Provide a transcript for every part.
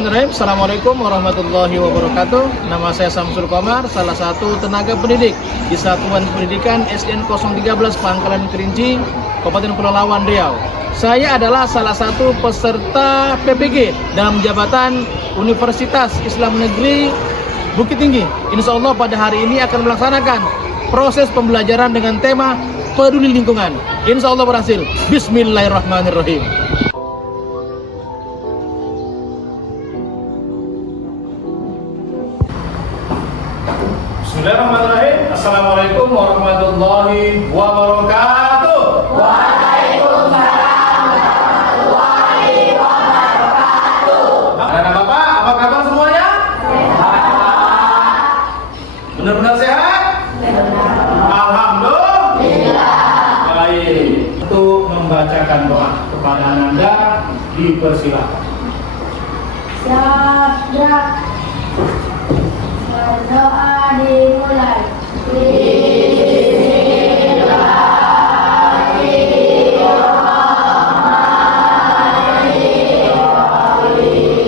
Bismillahirrahmanirrahim. Assalamualaikum warahmatullahi wabarakatuh. Nama saya Samsul Komar, salah satu tenaga pendidik di Satuan Pendidikan SDN 013 Pangkalan Kerinci, Kabupaten Pelalawan, Riau. Saya adalah salah satu peserta PPG dalam jabatan Universitas Islam Negeri Bukit Tinggi. Insya Allah pada hari ini akan melaksanakan proses pembelajaran dengan tema peduli lingkungan. Insya Allah berhasil. Bismillahirrahmanirrahim. Bismillahirrahmanirrahim. Assalamualaikum warahmatullahi wabarakatuh. Waalaikumsalam warahmatullahi wabarakatuh. Anak-anak Bapak, apa kabar semuanya? Benar-benar sehat? Alhamdulillah. Baik. Untuk membacakan doa kepada Anda dipersilakan. Siap. Berdoa dimulai.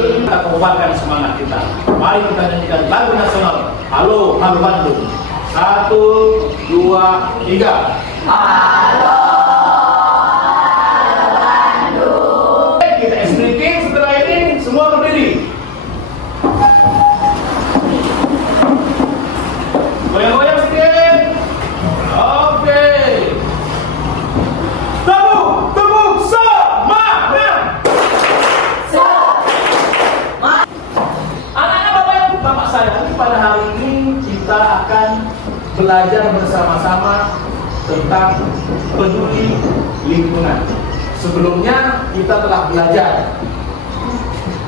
Kita kembangkan semangat kita. Mari kita nyanyikan lagu nasional. Halo, halo Bandung. 1, 2, 3. Halo Bandung. Kita explain setelah ini semua berdiri. Goyang-goyang sedikit. Oke. Tepuk semangat. Anak-anak Bapak Ibu Bapak sayang, pada hari ini kita akan belajar bersama-sama tentang peduli lingkungan. Sebelumnya kita telah belajar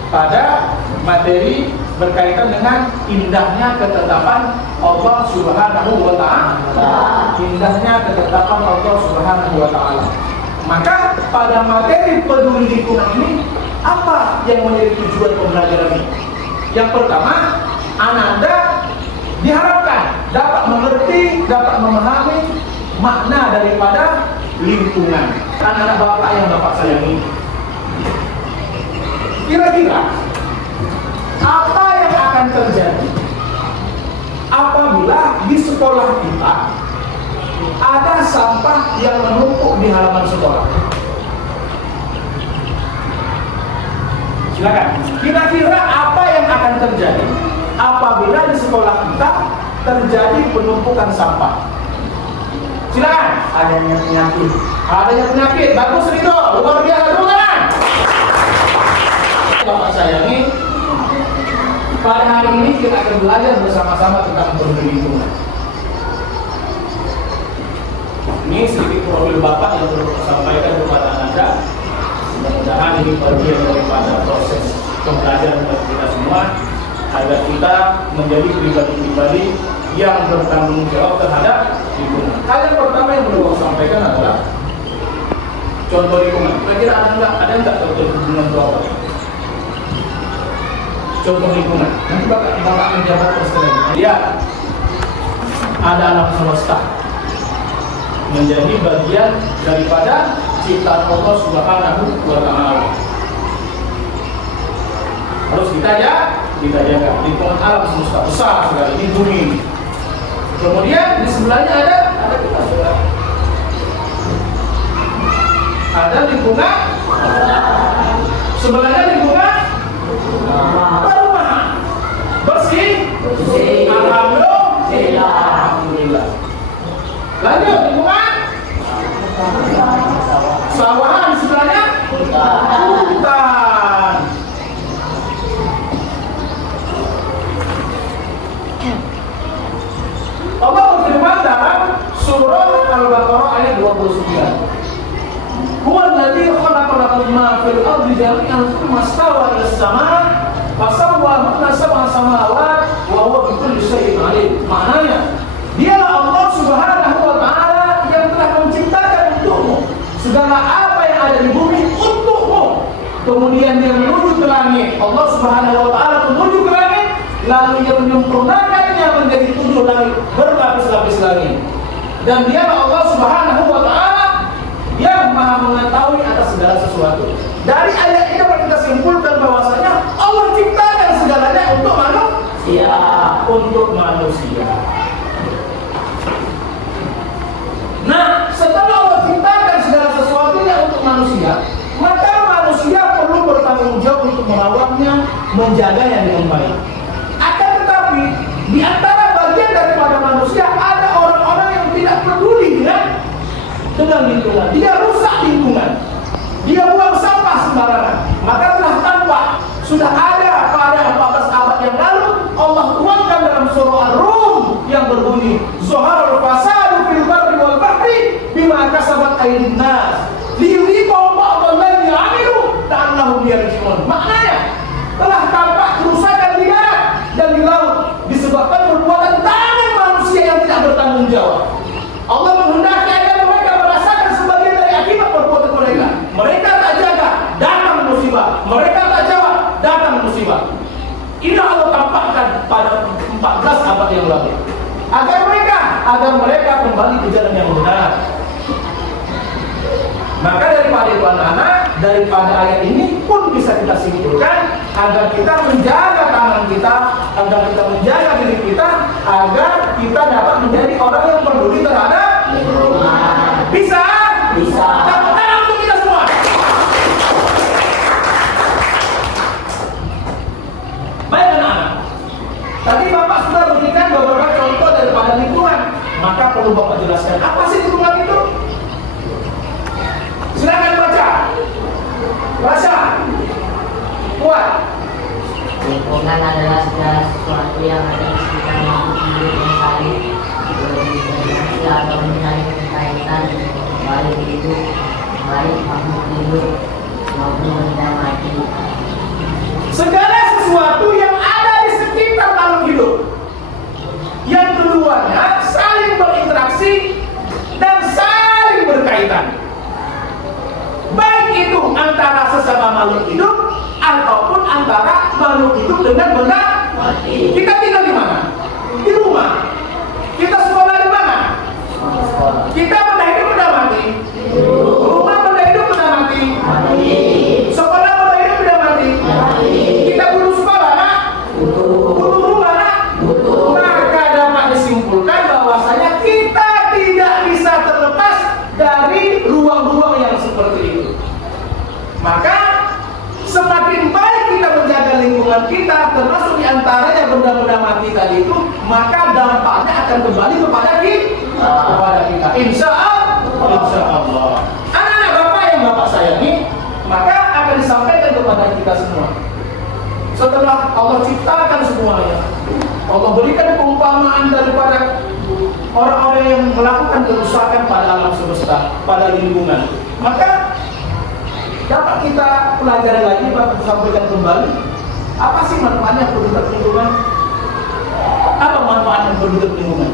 pada materi berkaitan dengan indahnya ketetapan Allah Subhanahu wa Ta'ala. Indahnya ketetapan Allah Subhanahu wa Ta'ala. Maka pada materi peduli lingkungan ini, apa yang menjadi tujuan pembelajaran ini? Yang pertama, Anda diharapkan dapat mengerti, dapat memahami makna daripada lingkungan. Anak-anak Bapak yang Bapak sayangi, kira-kira apa yang akan terjadi apabila di sekolah kita ada sampah yang menumpuk di halaman sekolah? Silakan. Kira-kira apa yang akan terjadi apabila di sekolah kita terjadi penumpukan sampah? Silakan. Adanya penyakit. Adanya penyakit. Bagus itu. Luar biasa, bukan? Bapak sayangi, pada hari ini kita akan belajar bersama-sama tentang peduli lingkungan. Ini sedikit profil Bapak yang perlu saya sampaikan kepada Anda. Mudah-mudahan ini bagian daripada proses pembelajaran bagi kita semua, agar kita menjadi pribadi-pribadi yang bertanggung jawab terhadap lingkungan. Hal yang pertama yang perlu saya sampaikan adalah contoh lingkungan. Kira-kira ada enggak contoh lingkungan itu apa? Contoh lingkungan. Nanti Bapak menjabat sekalian. Lihat, ada alam semesta menjadi bagian daripada ciptaan Allah Subhanahu wa Ta'ala. Harus kita jaga lingkungan alam semesta besar sekali ini bumi. Kemudian di sebelahnya ada kita saudara. Ada lingkungan. Sebelahnya lingkungan perumahan. Bersih. Alhamdulillah. Lanjut lingkungan sawahan, sebelahnya hutan. Allah berfirman dalam surah Al-Baqarah ayat 29. Huwa alladzi khalaqa lakum ma fil ardi jami'an tsumma istawa ila as-sama' fasawwahunna sab'a samawat wa huwa bikulli syai'in 'alim. Maknanya, dialah Allah Subhanahu wa Ta'ala yang telah menciptakan untukmu segala apa yang ada di bumi untukmu. Kemudian dia menuju ke langit. Allah Subhanahu wa Ta'ala menuju ke langit, lalu ia menyempurnakannya menjadi 7 langit berlapis-lapis langit. Dan dialah Allah Subhanahu wa Ta'ala yang maha mengetahui atas segala sesuatu. Dari ayat ini dapat kita simpulkan bahwasanya Allah Allah ciptakan segalanya untuk manusia. Untuk manusia. Nah, setelah Allah ciptakan segala sesuatunya untuk manusia, maka manusia perlu bertanggung jawab untuk merawatnya, menjaganya dengan baik. Akan tetapi, di antara bagian daripada manusia ada orang-orang yang tidak peduli dengan lingkungan. Dia rusak lingkungan. Dia buang sampah sembarangan. Maka telah tampak, sudah ada pada 14 abad yang lalu, Allah tuangkan dalam surah Ar-Rum yang berbunyi, Zuharul fasadu fil barri wal bahri bima kasabat aydin nas liyudhiqahum ba'dal ladzi 'amilu la'allahum yarji'un. Maknanya, telah tampak kerusakan di darat dan di laut disebabkan perbuatan tangan manusia yang tidak bertanggung jawab. Allah menghendaki agar mereka merasakan sebagian dari akibat perbuatan mereka. Mereka tak jaga, datang musibah. Mereka tak jawab, datang musibah. Ini Allah tampakkan pada 14 abad yang lalu. Agar mereka kembali ke jalan yang benar. Maka daripada itu anak-anak, daripada ayat ini pun bisa kita simpulkan agar kita menjaga tangan kita, agar kita menjaga diri kita, agar kita dapat menjadi orang yang peduli terhadap lingkungan. Bisa? Bisa. Tepuk tangan untuk kita semua. Baik anak-anak. Tadi Bapak sudah berikan beberapa contoh daripada lingkungan. Maka perlu Bapak jelaskan apa sih lingkungan itu? Silakan baca. Baca. Kuat. Lingkungan adalah segala sesuatu yang ada di sekitar makhluk hidup yang saling berinteraksi atau menjalin kaitan baik hidup, baik makhluk hidup maupun benda mati. Segala sesuatu yang ada di sekitar makhluk hidup yang keduanya saling berinteraksi dan saling berkaitan. Baik itu antara sesama makhluk hidup ataupun antara makhluk hidup dengan benda mati. Kita tinggal di mana? Di rumah. Kita sekolah di mana? Kita benda hidup benda mati. Rumah benda hidup benda mati. Sekolah benda hidup benda mati. Kita butuh sekolah, nak? Butuh rumah, nak? Maka dapat disimpulkan bahwasanya kita tidak bisa terlepas dari ruang-ruang yang seperti itu. Maka semakin baik kita menjaga lingkungan kita, termasuk diantaranya benda-benda mati tadi itu, maka dampaknya akan kembali kepada kita. Insya Allah. Anak-anak Bapak yang Bapak sayangi, maka akan disampaikan kepada kita semua. Setelah Allah ciptakan semuanya, Allah berikan perumpamaan daripada orang-orang yang melakukan kerusakan pada alam semesta, pada lingkungan. Maka dapat kita pelajari lagi, dapat sampaikan kembali. Apa sih manfaatnya penduduk lingkungan? Apa manfaatnya penduduk lingkungan?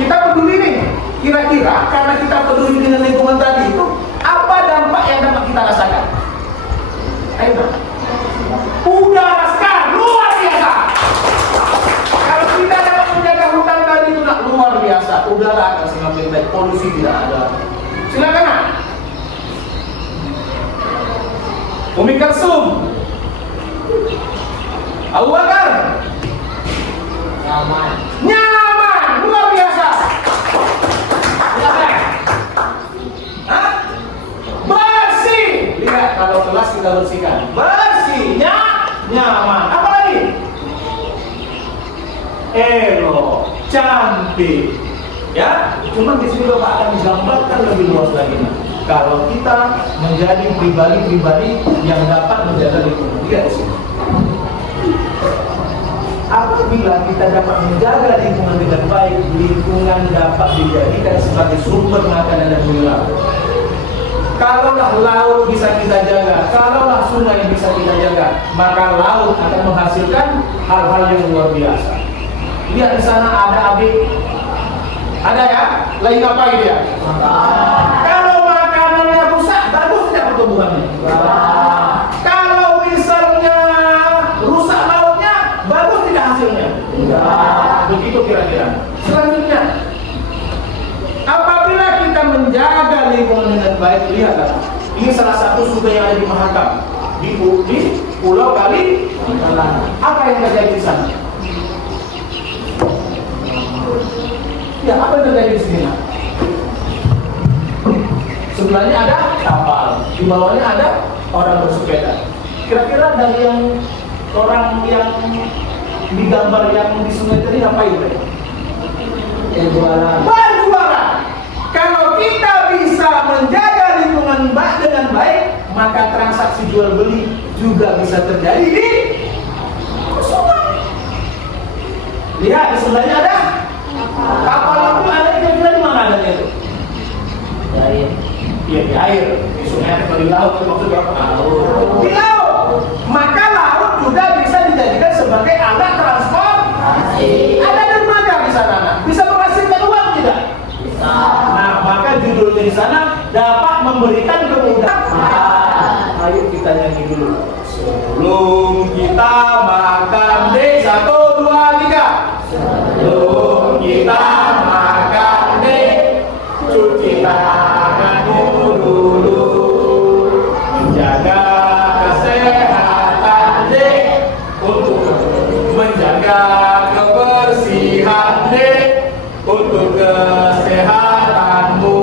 Kita peduli nih, kira-kira karena kita peduli dengan lingkungan tadi itu, apa dampak yang dapat kita rasakan? Ayo, udara sekarang luar biasa. Kalau kita dapat menjaga hutan tadi itu nak luar biasa, udara akan semakin baik, polusi tidak ada. Silakan nak. Umi Kalsum, Abu Bakar, nyaman, luar biasa. Silakan. Hah? Bersih. Lihat kalau kelas kita bersihkan, bersihnya nyaman. Apa lagi? Elok, cantik. Ya, cuma di sini Bapak akan menggambarkan lebih luas lagi. Kalau kita menjadi pribadi-pribadi yang dapat menjaga lingkungan, lihat di sini. Apabila kita dapat menjaga lingkungan dengan baik, lingkungan dapat dijadikan sebagai sumber makanan dan mineral. Kalaulah laut bisa kita jaga, kalaulah sungai bisa kita jaga, maka laut akan menghasilkan hal-hal yang luar biasa. Lihat di sana ada adik, ada ya? Lagi ngapain dia? Kalau makanannya rusak, bagus tidak pertumbuhannya? Kalau misalnya rusak lautnya, bagus tidak hasilnya? Begitu kira-kira. Selanjutnya, apabila kita menjaga lingkungan dengan baik, lihatlah. Ini salah satu sungai yang ada di Mahakam, di Pulau Kalimantan. Apa yang terjadi di sana? Ya, apa yang terjadi di sini? Sebelahnya ada kapal, di bawahnya ada orang bersepeda. Kira-kira dari yang orang yang digambar yang di sungai tadi ngapain mereka? Berjualan. Berjualan. Kalau kita bisa menjaga lingkungan dengan baik, maka transaksi jual beli juga bisa terjadi di sungai. Lihat di sebelahnya ada kapal itu, ada kira-kira di mana adanya itu? Di air. Iya, di air. Di sungai atau di laut, maksudnya apa? Di laut. Maka laut juga bisa dijadikan sebagai alat transportasi. Ada dermaga di sana, bisa menghasilkan uang tidak? Bisa. Nah, maka judulnya di sana dapat memberikan kemudahan. Ayo kita nyanyi dulu. Sebelum kita makan deh, 1, 2, 3. Sebelum kita makan deh, cuci tangan dulu. Menjaga kesehatan deh, untuk menjaga kebersihan deh, untuk kesehatanmu.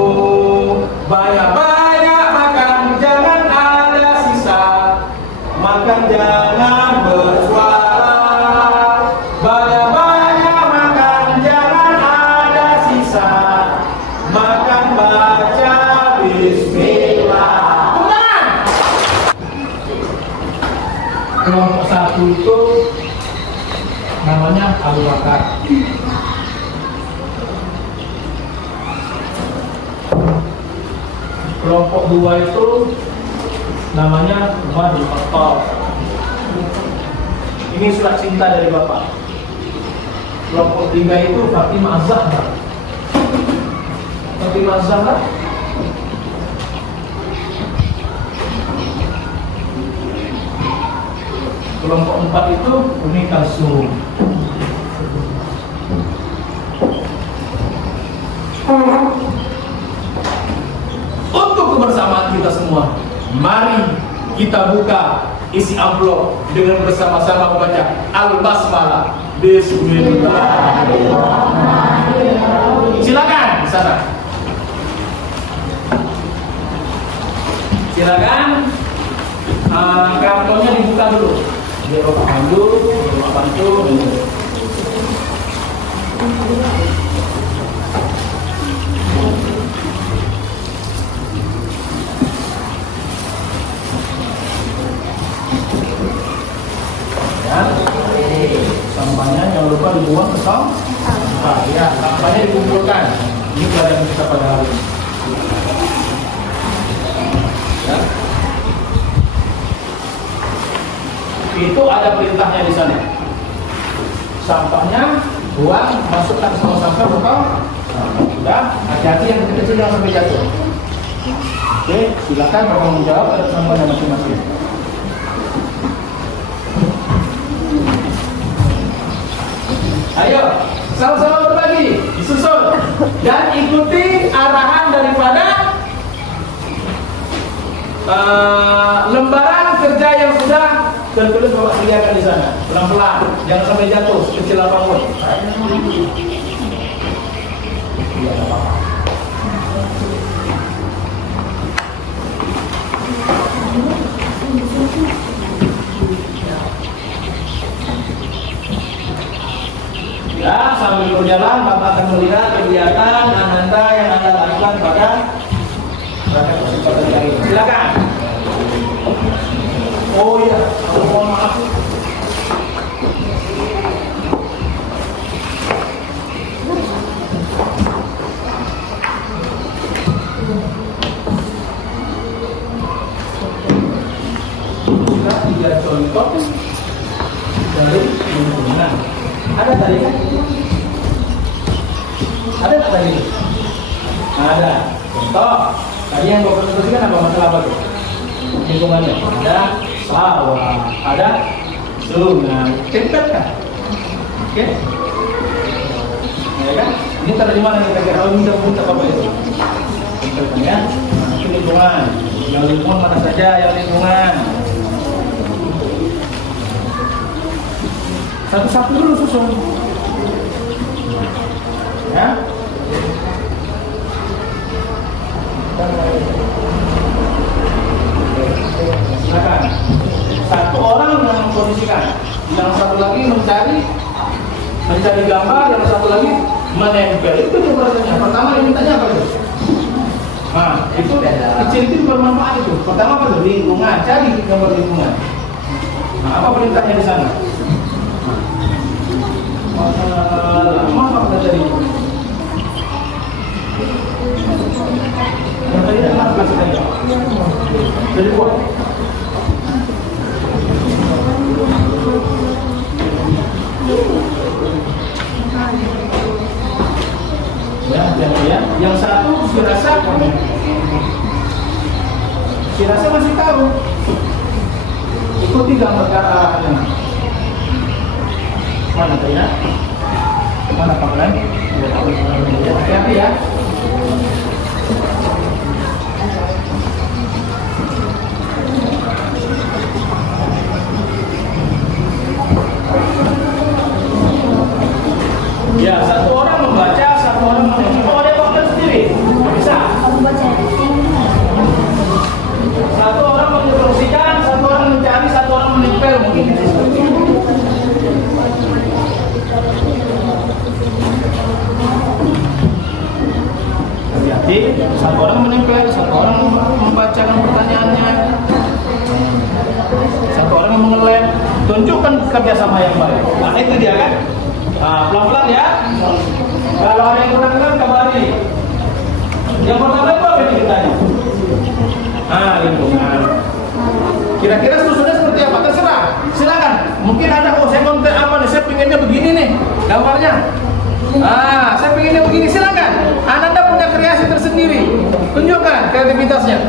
Banyak-banyak makan, jangan ada sisa. Makan jangan bersuara. Banyak-banyak makan, jangan ada sisa. Makan baca bismillah. Bukan. Kelompok 1 itu namanya Abu Bakar. Kelompok 2 itu namanya Umar bin Khattab. Ini surat cinta dari Bapak. Kelompok 3 itu Fatimah Az-Zahra. Fatimah Az-Zahra. Kelompok 4 itu Umi Kalsum. Untuk kebersamaan kita semua, mari kita buka isi amplop dengan bersama-sama membaca Al-Basmalah. Bismillahirrahmanirrahim. Silakan di sana. Silakan. Kartonnya dibuka dulu. Biar Bapak pandu, Bapak bantu. Ya, sampahnya jangan lupa dibuang ke sampah. Ya, sampahnya dikumpulkan. Ini pelajaran kita pada hari ini. Ya. Itu ada perintahnya di sana. Sampahnya buang, masukkan semua sampah ke sudah. Hati-hati yang kecil-kecil jangan sampai jatuh. Oke, silakan bertanggung jawab atas sampahnya masing-masing. Ayo, sama-sama berbagi, disusun dan ikuti arahan daripada lembaran kerja yang sudah tertulis Bapak sediakan di sana. Pelan-pelan, jangan sampai jatuh kecil apapun. Iya, nggak apa-apa. Ya, sambil berjalan Bapak akan melihat kegiatan Ananda yang Anda lakukan pada kesempatan kali ini. Silakan. Oh iya, mohon maaf. Kita tiga contoh dari lingkungan. Ada tadi kan? Ada nggak tadi? Ada. Contoh. Tadi yang Bapak sebutkan apa masalah apa tuh? Lingkungannya. Ada sawah, ada sungai. Ceritakan. Oke? Ya kan? Ini taruh di mana kita kira? Oh, ini kita punya apa itu? Ceritakan ya. Nah, ini lingkungan. Yang lingkungan mana saja yang lingkungan? Satu-satu dulu susun. Ya. Silakan. Satu orang yang memposisikan, yang satu lagi mencari gambar, yang satu lagi menempel. Itu dia prosesnya. Pertama yang mintanya apa itu? Nah, itu kecil itu bermanfaat itu. Pertama apa itu? Lingkungan. Cari gambar lingkungan. Nah, apa perintahnya di sana? Apa kata tadi? Yang tadi ada apa tadi? Jadi buat. Ya. Yang satu si rasa masih tahu. Ikuti gambar ke arahnya. Mana tadi ya? Mana kameran? Hati-hati ya. Ya, satu orang membaca, satu orang menengok. Oh, dia bakal sendiri. Bisa. Satu orang menginstruksikan, satu orang mencari, satu orang menempel. Mungkin bisa seperti itu. Hati-hati, satu orang menempel, satu orang membacakan pertanyaannya, satu orang yang mengelem. Tunjukkan kerjasama yang baik. Nah, itu dia kan. Nah, pelan-pelan ya. Kalau ada yang kurang-kurang kabari. Yang pertama itu apa yang ditanya? Lingkungan. Kira-kira susunnya seperti apa? Terserah. Silakan. Mungkin ada, saya konten apa nih? Saya pengennya begini nih gambarnya. Saya pengennya begini. Silakan. Anda punya kreasi tersendiri. Tunjukkan kreativitasnya.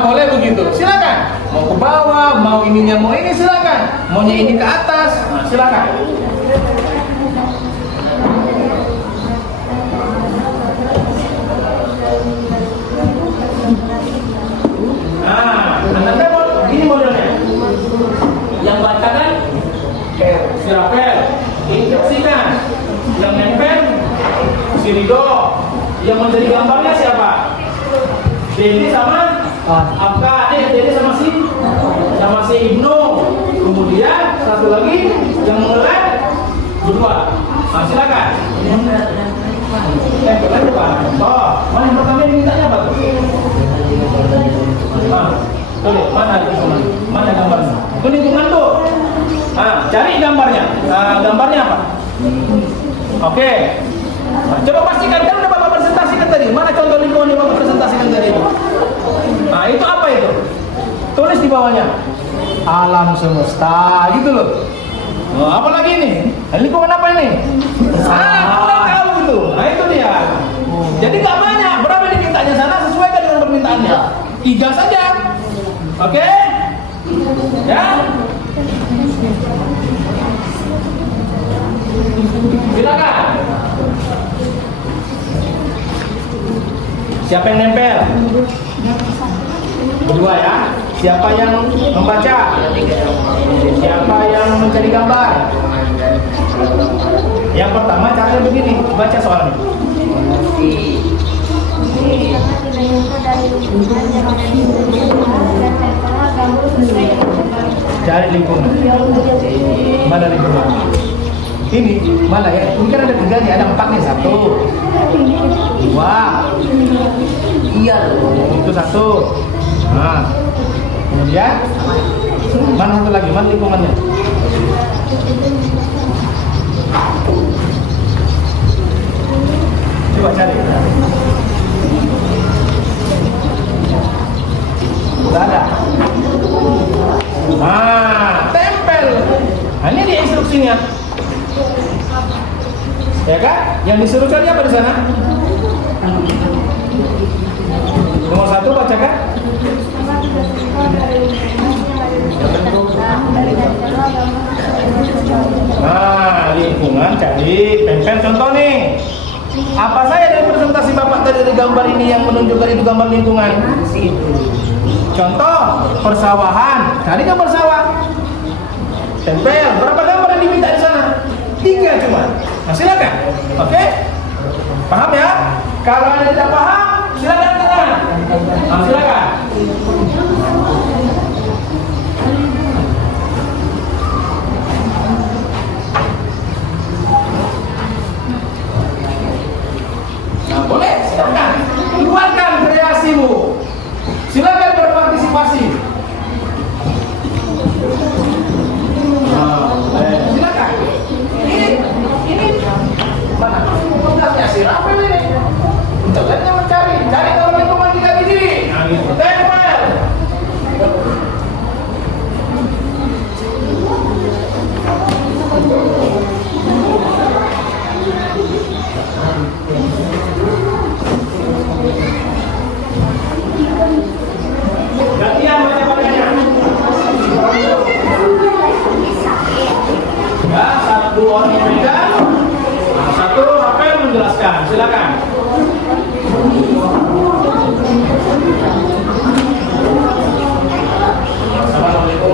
Boleh begitu. Silakan. Mau ke bawah, mau ininya, mau ini silakan. Maunya ini ke atas, silakan. Anda mau ini modelnya. Yang bacakan si Rafael, instruksikan. Yang nempel si Rido. Yang menjadi gambarnya siapa? Dedi sama Afka, Dedi sama si Ibnu. Kemudian satu lagi yang mengelem berdua. Silakan. Tempel aja Pak. Mana yang pertama yang mintanya apa tuh? Mana lingkungan? Mana gambarnya? Itu lingkungan tuh. Cari gambarnya. Gambarnya apa? Oke. Coba pastikan, kan udah Bapak presentasikan tadi. Mana contoh lingkungan yang Bapak presentasikan tadi itu? Itu apa itu? Tulis di bawahnya. Alam semesta, gitu loh. Apa lagi ini? Lingkungan apa ini? Kurang tahu itu. Itu dia. Jadi nggak banyak. Berapa dimintanya sana sesuaikan dengan permintaannya. 3 saja. Oke? Ya. Silakan. Siapa yang nempel? Berdua ya. Siapa yang membaca? Siapa yang mencari gambar? Yang pertama caranya begini, baca soalnya. Cari lingkungan. Mana lingkungan? Ini mana ya? Ini kan ada 3 nih, ada 4 nih. 1, 2. Iya, itu 1. Kemudian mana satu lagi? Mana lingkungannya? Coba cari. Udah ada. Tempel. Ini dia instruksinya. Ya kan? Yang disuruh cari apa di sana? Nomor 1 bacakan. Lingkungan cari. Pempel contoh nih. Apa saja dari presentasi Bapak tadi dari gambar ini yang menunjukkan itu gambar lingkungan? Contoh, persawahan. Cari gambar sawah. Tempel. Berapa gambar yang diminta di sana? 3 cuma. Nah, silakan. Oke? Paham ya? Kalau Anda tidak paham, silakan tangan. Nah, silakan. Nah, boleh, silakan. Keluarkan kreasimu. Silakan berpartisipasi. Silakan. Ini mana? Tugasnya si Rafael ini. Tugasnya mencari, cari kalau lingkungan kita di sini. Nah, gitu. Tempel. Gantian baca-bacanya. Ya, satu orang yang pegang, nah, satu Rafael menjelaskan. Silakan. Assalamualaikum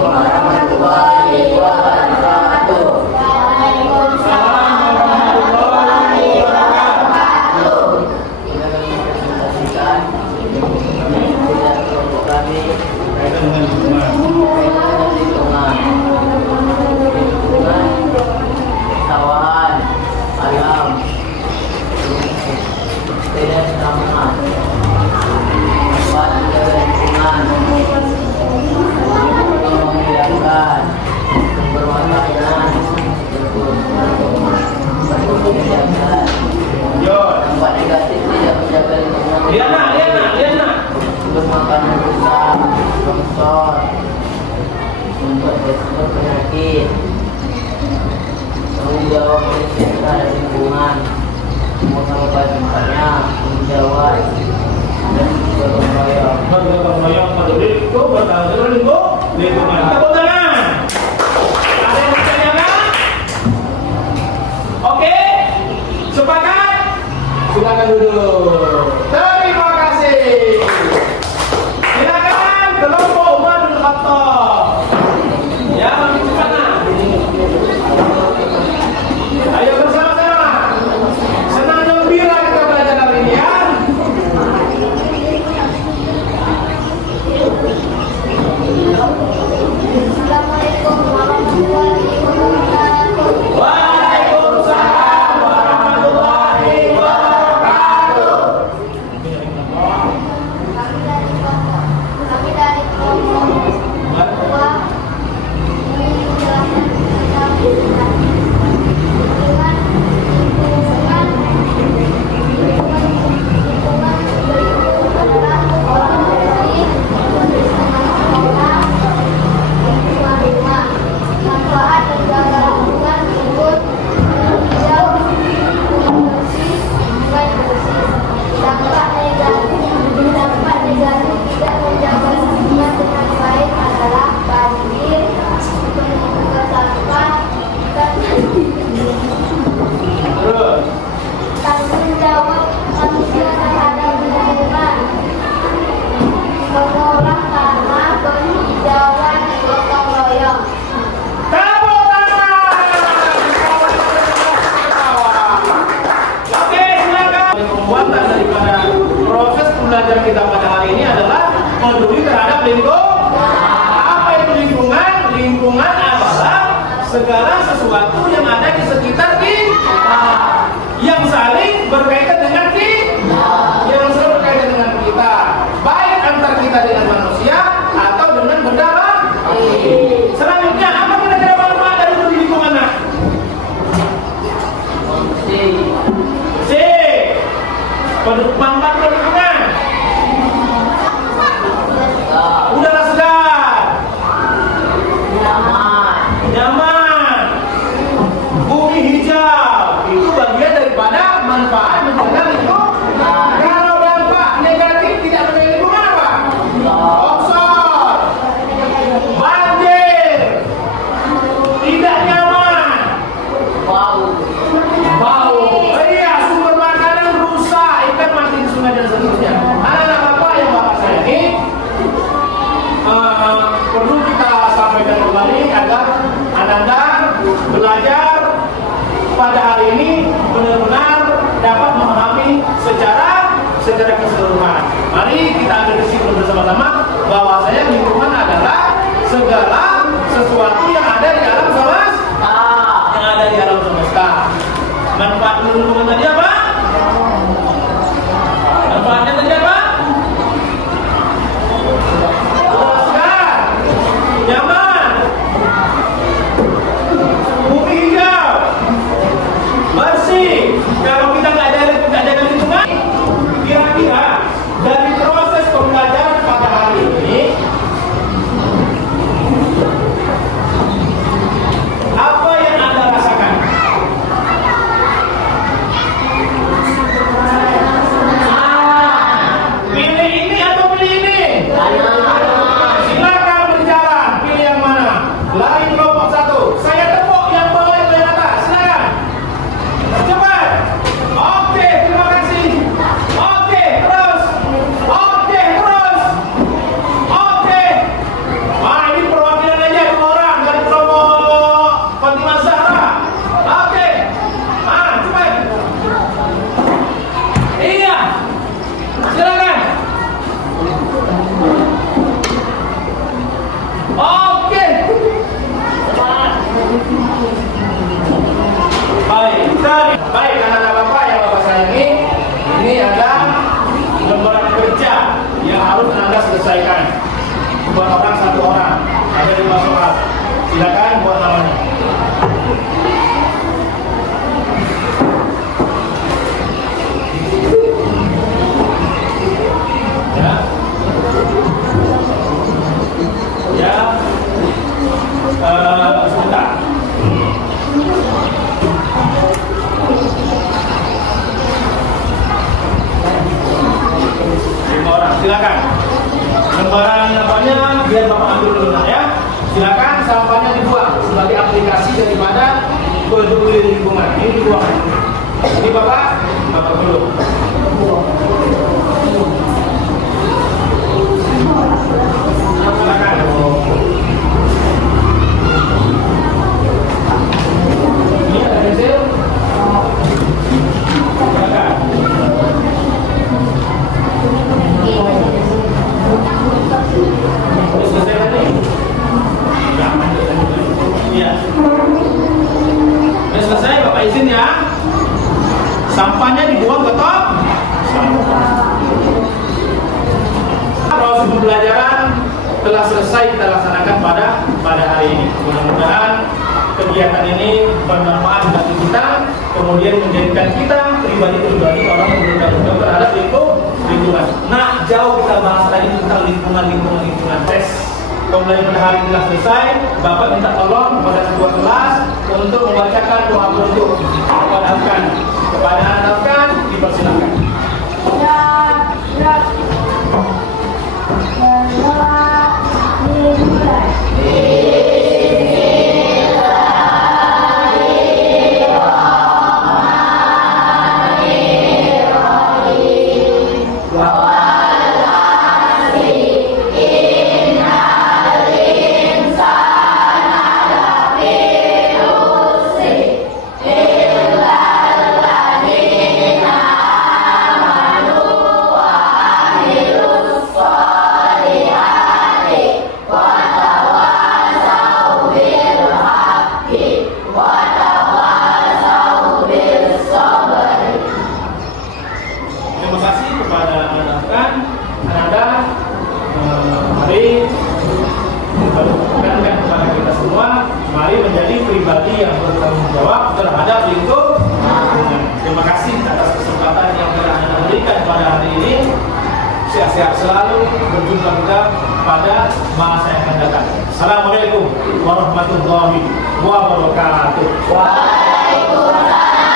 warahmatullahi wabarakatuh. Waalaikumsalam warahmatullahi wabarakatuh. Kita akan mempresentasikan kelompok kami Kaitan dengan lingkungan. lingkungan, kawan, alam, tidak sama, tempat lingkungan, menghilangkan kebermatanan, menghilangkan tempat negatif tidak menjaga lingkungan. Liana. Bermakanan rusak, longsor, untuk resiko penyakit, tanggung jawab penyelesaian terhadap lingkungan, mengapa tempatnya, tanggung jawab, dan gotong royong. Gotong royong, lingkungan. Tepuk tangan. Ada yang bertanyakan? Oke, sepakat? Silakan duduk. Terima kasih. Silakan kelompok Umar bin Khattab. Ya, maju ke sana. Ayo bersama-sama. Senang gembira kita belajar hari ini ya. Assalamualaikum warahmatullahi wabarakatuh. Waalaikumsalam warahmatullahi wabarakatuh. Kami dari kelompok dua ingin menjelaskan tentang lingkungan adalah orang lain bersama-sama lingkungan rumah. Manfaat menjaga lingkungan tersebut hijau, bersih, sungai bersih. Dampak negatif tidak menjaga lingkungan dengan baik adalah banjir, penumpukan sampah, dan tanggung jawab manusia terhadap lingkungan, mengolah tanah, penghijauan, gotong royong. Tepuk tangan. Oke, silakan. Pembuatan daripada proses pembelajaran kita pada hari ini adalah peduli terhadap lingkungan. Apa itu lingkungan? Lingkungan adalah segala sesuatu yang ada di sekitar kita, yang saling berkaitan dengan kita, yang selalu berkaitan dengan kita, baik antar kita dengan manusia atau dengan benda lain. Selanjutnya, apa kira-kira manfaat dari peduli lingkungan? Nak? C. Manfaat peduli lingkungan. Udara segar, nyaman, bumi hijau. Itu bagi Ananda belajar pada hari ini benar-benar dapat memahami secara keseluruhan. Mari kita ambil kesimpulan bersama-sama bahwasanya lingkungan adalah segala sesuatu yang ada di alam semesta. Manfaat lingkungan tadi apa? Manfaatnya tadi apa? Segar, nyaman, bumi hijau, bersih. Kalau kita nggak ada lingkungan, kira-kira dari proses pembelajaran pada hari ini, apa yang Anda rasakan? Pilih ini atau pilih ini? Silakan berjalan, pilih yang mana? Lari kelompok 1. Saya tepuk yang bawah yang atas. Silakan. Cepat. Oke, terima kasih. Oke, terus. Oke, terus. Oke. Wah, ini perwakilan aja 2 orang dari kelompok Fatimah Zahra. Oke. Cepat. Iya. Silakan. Oke. Baik anak-anak Bapak yang Bapak sayangi, ini ada lembaran kerja yang harus Anda selesaikan. Buat orang 1 orang, ada 5 soal. Silakan buat namanya. Sebentar. Silakan. Lembaran apanya biar Bapak ambil dulu ya. Silakan sampahnya dibuang sebagai aplikasi daripada peduli lingkungan. Ini dibuang. Ini Bapak dulu. Silakan. Ini ada pensil. Silakan. Selesai tadi? Iya. Sudah selesai, Bapak izin ya. Sampahnya dibuang ke top. Proses pembelajaran telah selesai kita laksanakan pada hari ini. Mudah-mudahan kegiatan ini bermanfaat bagi kita, kemudian menjadikan kita pribadi orang yang bertanggung terhadap lingkungan. Nah, jauh kita bahas tadi tentang lingkungan tes. Pembelajaran pada hari ini telah selesai. Bapak minta tolong kepada sebuah kelas untuk membacakan doa berdoa kepada anak-anak, dipersilakan. Mari menjadi pribadi yang bertanggung jawab terhadap lingkungan. Terima kasih atas kesempatan yang telah Anda berikan pada hari ini. Sehat-sehat selalu, berjumpa kita pada masa yang akan datang. Assalamualaikum warahmatullahi wabarakatuh. Waalaikumsalam.